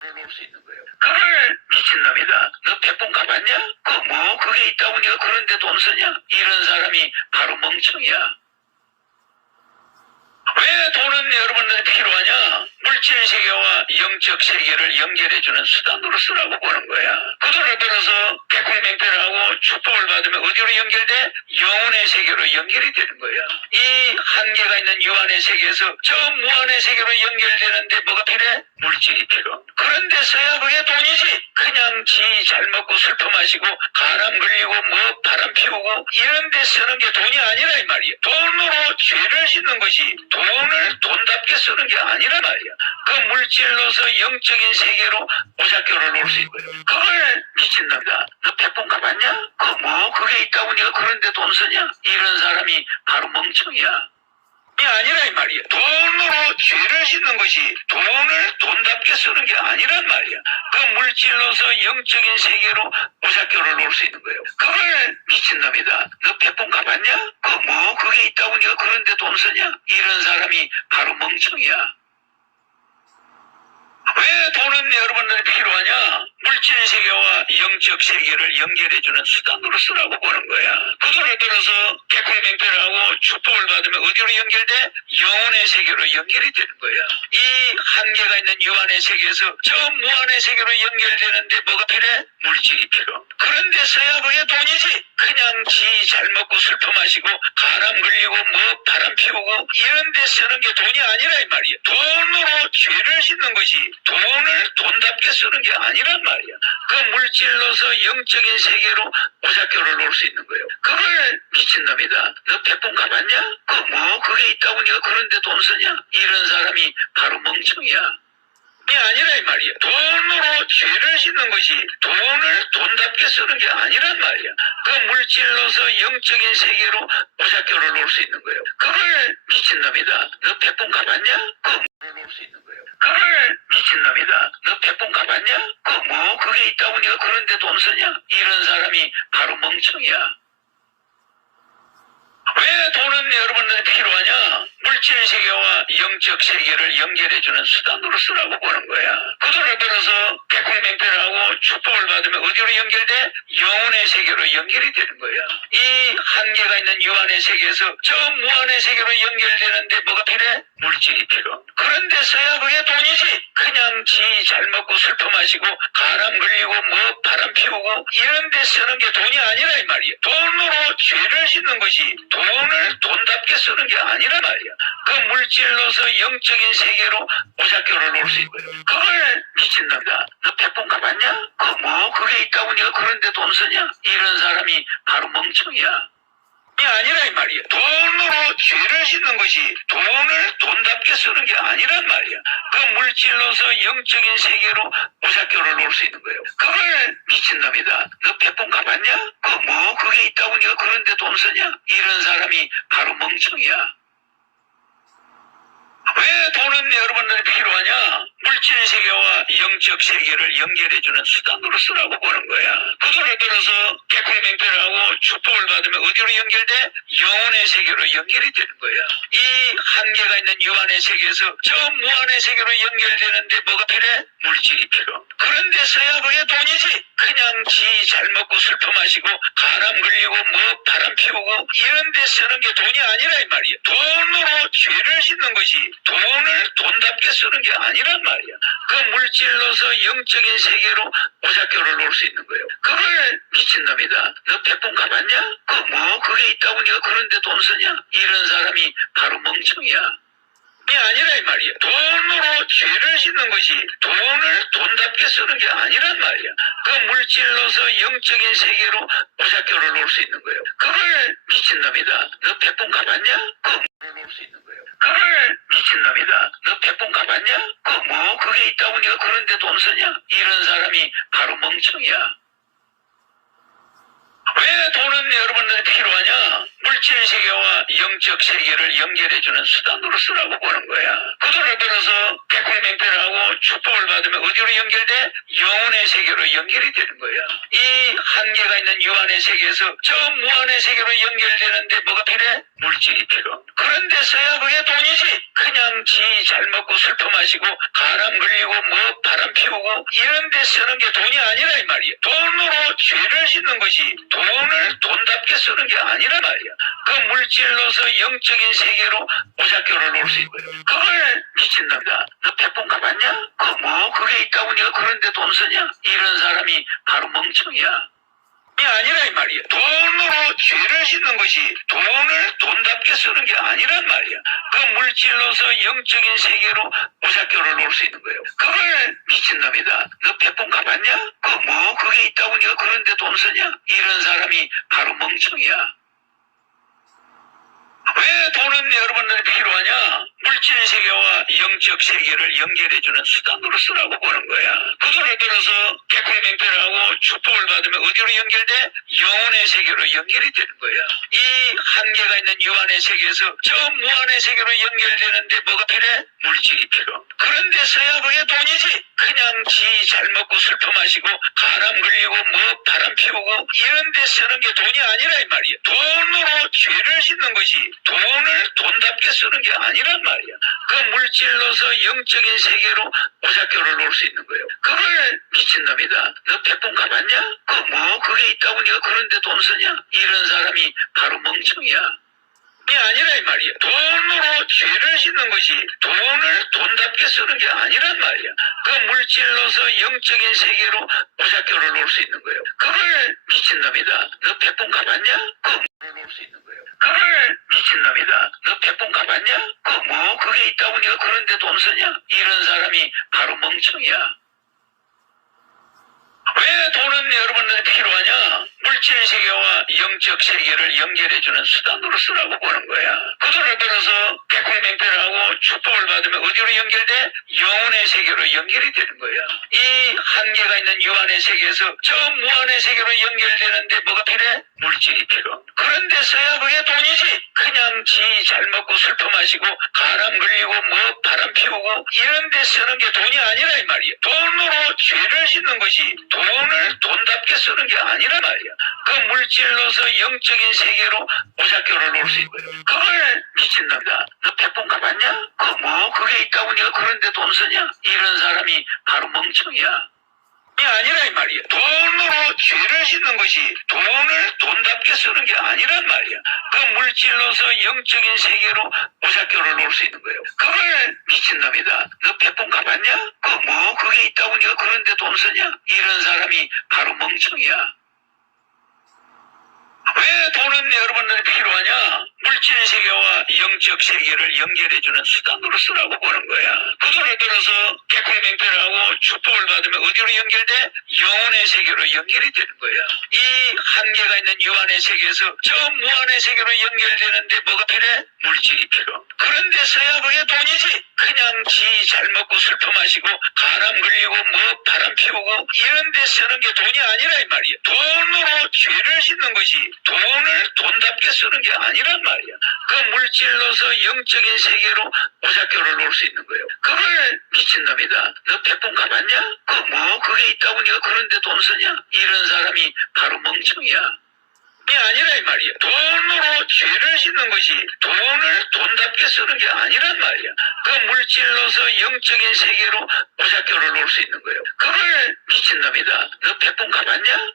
놀 수 있는 거예요. 그걸 미친놈이다. 너 백번 가봤냐? 그게 있다고 네가 그런데 돈 쓰냐? 이런 사람이 바로 멍청이야. 왜 돈은 여러분들한테 필요하냐? 물질 세계와 영적 세계를 연결해주는 수단으로 쓰라고 보는 거야. 그 돈을 벌어서 백공맹패를 하고 축복을 받으면 어디로 연결돼? 영혼의 세계로 연결이 되는 거야. 이 한계가 있는 유한의 세계에서 저 무한의 세계로 연결되는데 뭐가 필요해? 물질이 필요. 그런데 써야 그게 돈이지. 그냥 지 잘 먹고 슬퍼 마시고 가람 걸리고 뭐 바람 피우고 이런 데 쓰는 게 돈이 아니라 이 말이야. 돈으로 죄를 짓는 것이 돈을 돈답게 쓰는 게 아니란 말이야. 그 물질로서 영적인 세계로 오작교를 놓을 수 있고요. 그걸 미친놈이다. 너 백번 가봤냐? 그게 있다고 네가 그런데 돈 쓰냐? 이런 사람이 바로 멍청이야. 이 아니라 이 말이야. 돈으로 죄를 짓는 것이 돈을 돈답게 쓰는 게 아니란 말이야. 그 물질로서 영적인 세계로 오작교를 놓을 수 있는 거예요. 그걸 미친놈이다. 너 백번 가봤냐? 그게 있다고 네가 그런데 돈 쓰냐? 이런 사람이 바로 멍청이야. 왜 돈은 여러분들이 필요하냐? 물질 세계와 영적 세계를 연결해주는 수단으로 쓰라고 보는 거야. 그 돈을 벌어서 백공맹패를 하고 축복을 받으면 어디로 연결돼? 영혼의 세계로 연결이 되는 거야. 이 한계가 있는 유한의 세계에서 저 무한의 세계로 연결되는데 뭐가 필요해? 물질이 필요. 그런데 써야 그게 돈이지. 그냥 지 잘 먹고 슬퍼 마시고 가람 걸리고 뭐 바람 피우고 이런 데 쓰는 게 돈이 아니라 이 말이야. 돈으로 죄를 짓는 것이 돈을 돈답게 쓰는 게 아니란 말이야. 그 물질로서 영적인 세계로 오작교를 놓을 수 있는 거예요. 그걸 미친놈이다. 너 백번 가봤냐? 그게 있다고 네가 그런데 돈 쓰냐? 이런 사람이 바로 멍청이야. 이 아니라 이 말이야. 돈으로 죄를 짓는 것이 돈을 돈답게 쓰는 게 아니란 말이야. 그 물질로서 영적인 세계로 오작교를 놓을 수 있는 거예요. 그걸 미친놈이다. 너 백번 가봤냐? 놓을 수 있는 거예요. 그걸 미친놈이다. 너 백번 가봤냐? 그게 있다고 네가 그런데 돈 쓰냐? 이런 사람이 바로 멍청이야. 왜 돈은 여러분들한테 필요하냐? 물질 세계와 영적 세계를 연결해주는 수단으로 쓰라고 보는 거야. 그 돈을 벌어서 백공맹패를 하고 축복을 받으면 어디로 연결돼? 영혼의 세계로 연결이 되는 거야. 이 한계가 있는 유한의 세계에서 저 무한의 세계로 연결되는데 뭐가 필요해? 물질이 필요. 그런데 써야 그게 돈이지. 그냥 지 잘 먹고 슬퍼 마시고 가람 걸리고 뭐 바람 피우고 이런 데 쓰는 게 돈이 아니라 이 말이야. 돈으로 죄를 짓는 것이 돈을 돈답게 쓰는 게 아니란 말이야. 그 물질로서 영적인 세계로 오작교를 놓을 수 있고요. 그걸 미친놈이다. 너 백번 가봤냐? 그게 있다고 네가 그런데 돈 쓰냐? 이런 사람이 바로 멍청이야. 이 아니라 이 말이야. 돈으로 죄를 짓는 것이 돈을 돈답게 쓰는 게 아니란 말이야. 그 물질로서 영적인 세계로 오작교를 놓을 수 있는 거예요. 그걸 미친놈이다. 너 백번 가봤냐? 그게 있다고 네가 그런데 돈 쓰냐? 이런 사람이 바로 멍청이야. 왜 돈은 여러분들이 필요하냐? 물질 세계와 영적 세계를 연결해주는 수단으로 쓰라고 보는 거야. 그 돈을 벌어서 백공맹패를 하고 축복을 받으면 어디로 연결돼? 영혼의 세계로 연결이 되는 거야. 이 한계가 있는 유한의 세계에서 저 무한의 세계로 연결되는데 뭐가 필요해? 물질이 필요. 그런데 써야 그게 돈이지. 그냥 지 잘 먹고 슬퍼 마시고 가람 걸리고 뭐 바람 피우고 이런 데 쓰는 게 돈이 아니라 이 말이야. 돈으로 죄를 짓는 것이 돈을 돈답게 쓰는 게 아니란 말이야. 그 물질로서 영적인 세계로 오작교를 놓을 수 있는 거예요. 그걸 미친놈이다. 너 백번 가봤냐? 그게 있다고 네가 그런데 돈 쓰냐? 이런 사람이 바로 멍청이야. 이 아니라 이 말이야. 돈으로 죄를 짓는 것이 돈을 돈답게 쓰는 게 아니란 말이야. 그 물질로서 영적인 세계로 오작교를 놓을 수 있는 거예요. 그걸 미친놈이다. 너 백번 가봤냐? 놓을 수 있는 거예요. 그걸 미친놈이다. 너 백번 가봤냐? 그게 있다고 네가 그런데 돈 쓰냐? 이런 사람이 바로 멍청이야. 왜 돈은 여러분들이 필요하냐? 물질 세계와 영적 세계를 연결해주는 수단으로 쓰라고 보는 거야. 그 돈을 벌어서 백공맹패하고 축복을 받으면 어디로 연결돼? 영혼의 세계로 연결이 되는 거야. 이 한계가 있는 유한의 세계에서 저 무한의 세계로 연결되는데 뭐가 필요해? 물질이 필요. 그런데 써야 그게 돈이지. 그냥 지 잘 먹고 슬퍼 마시고 가람 걸리고 뭐 바람 피우고 이런 데 쓰는 게 돈이 아니라 이 말이야. 돈으로 죄를 짓는 것이 돈을 돈답게 쓰는 게 아니라 말이야. 그 물질로서 영적인 세계로 오작교를 놓을 수 있고요. 그걸 미친놈이다. 너 백번 가봤냐? 그게 있다고 네가 그런데 돈 쓰냐? 이런 사람이 바로 멍청이야. 이 아니라 이 말이야. 돈으로 죄를 짓는 것이 돈을 돈답게 쓰는 게 아니란 말이야. 그 물질로서 영적인 세계로 오작교를 놓을 수 있는 거예요. 그걸 미친놈이다. 너 백번 가봤냐? 그게 있다고 네가 그런데 돈 쓰냐? 이런 사람이 바로 멍청이야. 왜 돈은 여러분들이 필요하냐? 물질 세계와 영적 세계를 연결해주는 수단으로 쓰라고 보는 거야. 그 돈을 벌어서 백공맹패하고 축복을 받으면 어디로 연결돼? 영혼의 세계로 연결이 되는 거야. 이 한계가 있는 유한의 세계에서 저 무한의 세계로 연결되는데 뭐가 필요해? 물질이 필요. 그런데 써야 그게 돈이지. 그냥 지 잘 먹고 슬퍼 마시고 가람 걸리고 뭐 바람 피우고 이런 데 쓰는 게 돈이 아니라 이 말이야. 돈으로 죄를 짓는 것이 돈을 돈답게 쓰는 게 아니란 말이야. 그 물질로서 영적인 세계로 오작교를 놓을 수 있는 거예요. 그걸 미친놈이다. 너 백번 가봤냐? 그게 있다고 네가 그런데 돈 쓰냐? 이런 사람이 바로 멍청이야. 이 아니라 이 말이야. 돈으로 죄를 짓는 것이 돈을 돈답게 쓰는 게 아니란 말이야. 그 물질로서 영적인 세계로 오작교를 놓을 수 있는 거예요. 그걸 미친놈이다. 너 백번 가봤냐? 놓을 수 있는 거예요. 그걸 미친놈이다. 너 백번 가봤냐? 그게 있다고 네가 그런데 돈 쓰냐? 이런 사람이 바로 멍청이야. 왜 돈은 여러분들이 필요하냐? 물질 세계와 영적 세계를 연결해주는 수단으로 쓰라고 보는 거야. 그 돈을 벌어서 백공맹패하고 축복을 받으면 어디로 연결돼? 영혼의 세계로 연결이 되는 거야. 이 한계가 있는 유한의 세계에서 저 무한의 세계로 연결되는데 뭐가 필요해? 물질이 필요. 그런데 써야 그게 돈이지. 그냥 지 잘 먹고 슬퍼 마시고 가람 걸리고 뭐 바람 피우고 이런 데 쓰는 게 돈이 아니라 이 말이야. 돈으로 죄를 짓는 것이 돈을 돈답게 쓰는 게 아니라 말이야. 그 물질로서 영적인 세계로 오작교를 놓을 수 있고요. 그걸 미친놈이다. 너 백번 가봤냐? 그게 있다고 네가 그런데 돈 쓰냐? 이런 사람이 바로 멍청이야. 이 아니라 이 말이야. 돈으로 죄를 짓는 것이 돈을 돈답게 쓰는 게 아니란 말이야. 그 물질로서 영적인 세계로 오작교를 놓을 수 있는 거예요. 그걸 미친놈이다. 너 백번 가봤냐? 그게 있다고 네가 그런데 돈 쓰냐? 이런 사람이 바로 멍청이야. 왜 돈은 여러분들이 필요하냐? 물질 세계와 영적 세계를 연결해주는 수단으로 쓰라고 보는 거야. 그 돈을 벌어서 백공맹패하고 축복을 받으면 어디로 연결돼? 영혼의 세계로 연결이 되는 거야. 이 한계가 있는 유한의 세계에서 저 무한의 세계로 연결되는데 뭐가 필요해? 물질이 필요. 그런데 써야 그게 돈이지. 그냥 지 잘 먹고 슬퍼 마시고 가람 걸리고 뭐 바람 피우고 이런 데 쓰는 게 돈이 아니라 이 말이야. 돈으로 죄를 짓는 것이 돈을 돈답게 쓰는 게 아니란 말이야. 그 물질로서 영적인 세계로 오작교를 놓을 수 있는 거예요. 그걸 미친놈이다. 너 백번 가봤냐? 그게 있다고 네가 그런데 돈 쓰냐? 이런 사람이 바로 멍청이야. 이 아니라 이 말이야. 돈으로 죄를 짓는 것이 돈을 돈답게 쓰는 게 아니란 말이야. 그 물질로서 영적인 세계로 오작교를 놓을 수 있는 거예요. 그걸 미친놈이다. 너 백번 가봤냐?